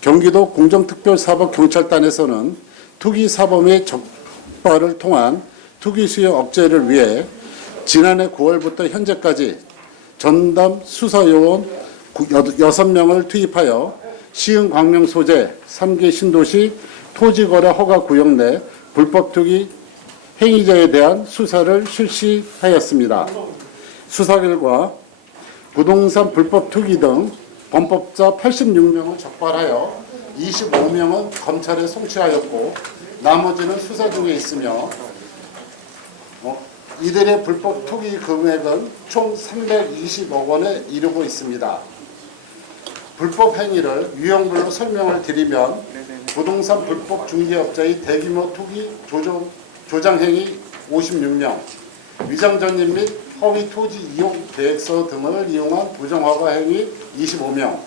경기도 공정특별사법경찰단에서는 투기사범의 적발을 통한 투기 수요 억제를 위해 지난해 9월부터 현재까지 전담 수사요원 6명을 투입하여 시흥 광명 소재 3개 신도시 토지거래 허가구역 내 불법투기 행위자에 대한 수사를 실시하였습니다. 수사 결과 부동산 불법투기 등 범법자 86명을 적발하여 25명은 검찰에 송치하였고 나머지는 수사 중에 있으며 이들의 불법 투기 금액은 총 320억 원에 이르고 있습니다. 불법 행위를 유형별로 설명을 드리면 부동산 불법 중개업자의 대규모 투기 조장 행위 56명, 위장 전입 및 허위 토지 이용 계획서 등을 이용한 부정허가 행위 25명,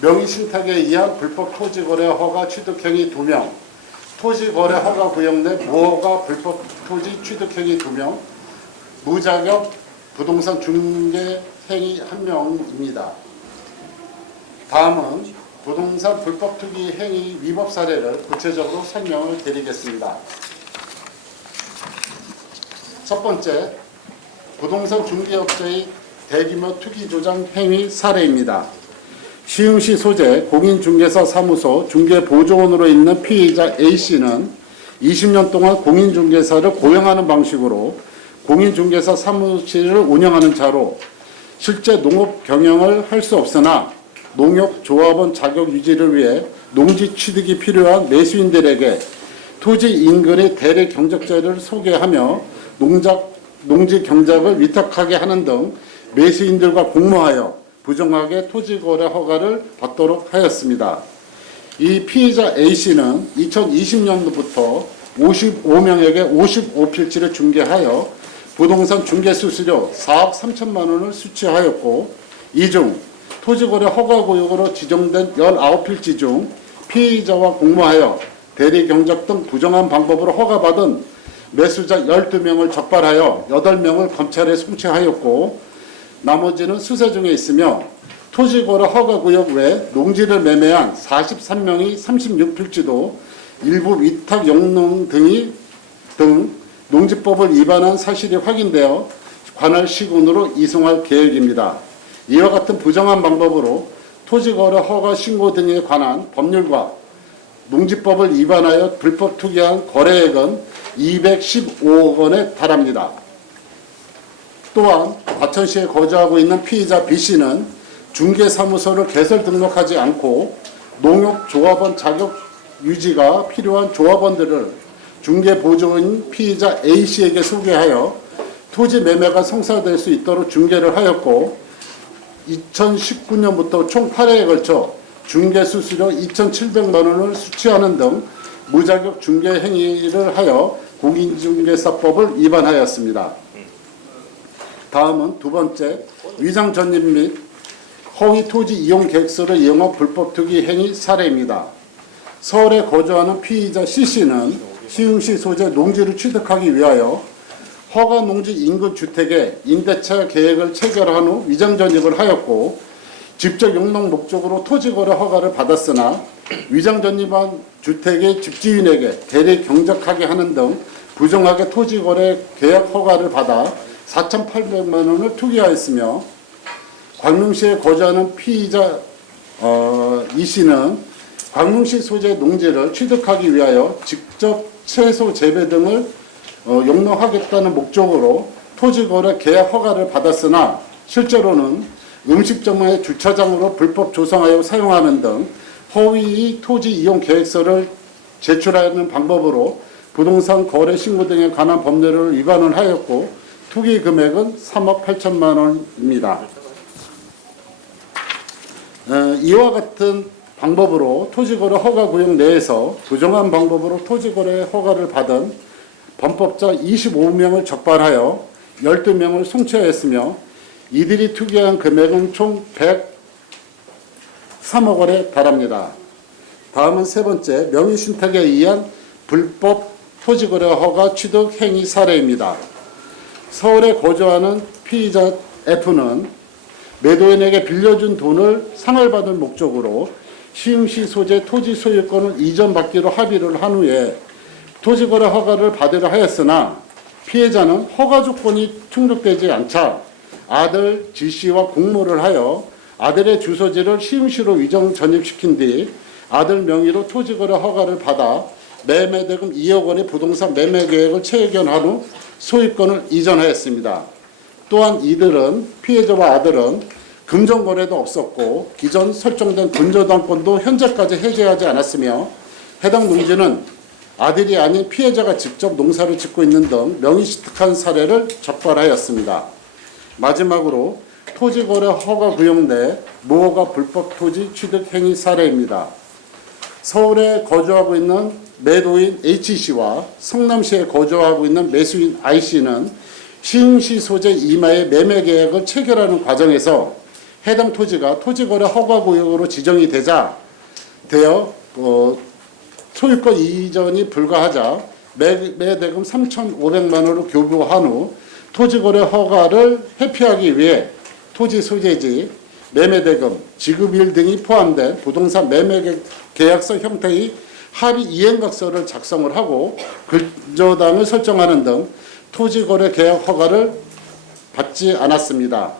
명의신탁에 의한 불법 토지거래 허가 취득 행위 2명, 토지거래 허가 구역 내 무허가 불법 토지 취득 행위 2명, 무자격 부동산 중개 행위 1명입니다. 다음은 부동산 불법 투기 행위 위법 사례를 구체적으로 설명을 드리겠습니다. 첫 번째, 부동산 중개업자의 대규모 투기 조장 행위 사례입니다. 시흥시 소재 공인중개사 사무소 중개보조원으로 있는 피의자 A씨는 20년 동안 공인중개사를 고용하는 방식으로 공인중개사 사무실을 운영하는 자로 실제 농업 경영을 할 수 없으나 농협조합원 자격 유지를 위해 농지 취득이 필요한 매수인들에게 토지 인근의 대리 경작자를 소개하며 농지 경작을 위탁하게 하는 등 매수인들과 공모하여 부정하게 토지거래 허가를 받도록 하였습니다. 이 피의자 A씨는 2020년도부터 55명에게 55필지를 중개하여 부동산 중개수수료 4억 3천만 원을 수취하였고 이 중 토지거래 허가구역으로 지정된 19필지 중 피의자와 공모하여 대리경작 등 부정한 방법으로 허가받은 매수자 12명을 적발하여 8명을 검찰에 송치하였고 나머지는 수사 중에 있으며 토지거래 허가구역 외 농지를 매매한 43명이 36필지도 일부 위탁 영농 등 농지법을 위반한 사실이 확인되어 관할 시군으로 이송할 계획입니다. 이와 같은 부정한 방법으로 토지거래 허가 신고 등에 관한 법률과 농지법을 위반하여 불법 투기한 거래액은 215억 원에 달합니다. 또한 과천시에 거주하고 있는 피의자 B씨는 중개사무소를 개설 등록하지 않고 농협조합원 자격 유지가 필요한 조합원들을 중개보조인 피의자 A씨에게 소개하여 토지 매매가 성사될 수 있도록 중개를 하였고 2019년부터 총 8회에 걸쳐 중개수수료 2,700만 원을 수취하는 등 무자격 중개 행위를 하여 공인중개사법을 위반하였습니다. 다음은 두 번째, 위장 전입 및 허위 토지 이용 계획서를 이용한 불법 투기 행위 사례입니다. 서울에 거주하는 피의자 C씨는 시흥시 소재 농지를 취득하기 위하여 허가 농지 인근 주택에 임대차 계획을 체결한 후 위장 전입을 하였고 직접 용농 목적으로 토지거래 허가를 받았으나 위장 전입한 주택의 집주인에게 대리 경작하게 하는 등 부정하게 토지거래 계약 허가를 받아 4,800만 원을 투기하였으며 광명시에 거주하는 피의자 이씨는 광명시 소재 농지를 취득하기 위하여 직접 채소 재배 등을 용농하겠다는 목적으로 토지거래 계약 허가를 받았으나 실제로는 음식점의 주차장으로 불법 조성하여 사용하는 등 허위 토지 이용 계획서를 제출하는 방법으로 부동산 거래 신고 등에 관한 법률을 위반을 하였고 투기 금액은 3억 8천만 원입니다. 이와 같은 방법으로 토지거래 허가구역 내에서 부정한 방법으로 토지거래 허가를 받은 범법자 25명을 적발하여 12명을 송치하였으며 이들이 투기한 금액은 총 103억 원에 달합니다. 다음은 세 번째, 명의신탁에 의한 불법 토지거래 허가 취득 행위 사례입니다. 서울에 거주하는 피의자 F는 매도인에게 빌려준 돈을 상환받을 목적으로 시흥시 소재 토지 소유권을 이전받기로 합의를 한 후에 토지거래 허가를 받으려 하였으나 피해자는 허가 조건이 충족되지 않자 아들 G씨와 공모를 하여 아들의 주소지를 시흥시로 위정 전입시킨 뒤 아들 명의로 토지거래 허가를 받아 매매대금 2억 원의 부동산 매매 계획을 체결한 후 소유권을 이전하였습니다. 또한 이들은 피해자와 아들은 금전거래도 없었고 기존 설정된 근저당권도 현재까지 해제하지 않았으며 해당 농지는 아들이 아닌 피해자가 직접 농사를 짓고 있는 등 명의취득한 사례를 적발하였습니다. 마지막으로 토지거래 허가 구역 내 무허가 불법 토지 취득 행위 사례입니다. 서울에 거주하고 있는 매도인 H씨와 성남시에 거주하고 있는 매수인 I씨는 시흥시 소재 이마의 매매 계약을 체결하는 과정에서 해당 토지가 토지거래 허가 구역으로 지정이 되어 소유권 이전이 불가하자 매대금 3,500만 원을 교부한 후 토지거래 허가를 회피하기 위해 토지 소재지, 매매대금, 지급일 등이 포함된 부동산 매매 계약서 형태의 합의 이행각서를 작성을 하고 근저당을 설정하는 등 토지거래 계약 허가를 받지 않았습니다.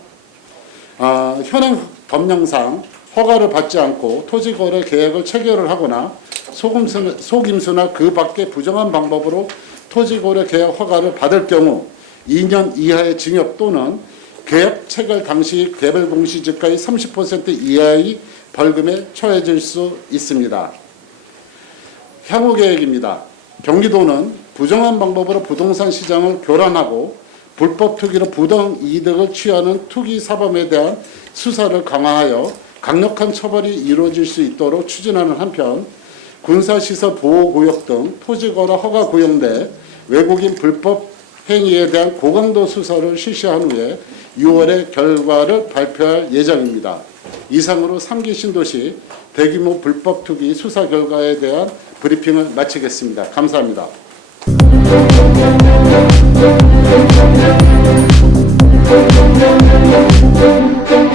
현행 법령상 허가를 받지 않고 토지거래 계약을 체결을 하거나 속임수나 그 밖의 부정한 방법으로 토지거래 계약 허가를 받을 경우 2년 이하의 징역 또는 계약 체결 당시 개별 공시지가의 30% 이하의 벌금에 처해질 수 있습니다. 향후 계획입니다. 경기도는 부정한 방법으로 부동산 시장을 교란하고 불법 투기로 부당 이득을 취하는 투기 사범에 대한 수사를 강화하여 강력한 처벌이 이루어질 수 있도록 추진하는 한편 군사시설 보호구역 등 토지거래 허가구역 내 외국인 불법 행위에 대한 고강도 수사를 실시한 후에 6월에 결과를 발표할 예정입니다. 이상으로 3기 신도시 대규모 불법 투기 수사 결과에 대한 브리핑을 마치겠습니다. 감사합니다. Thank you.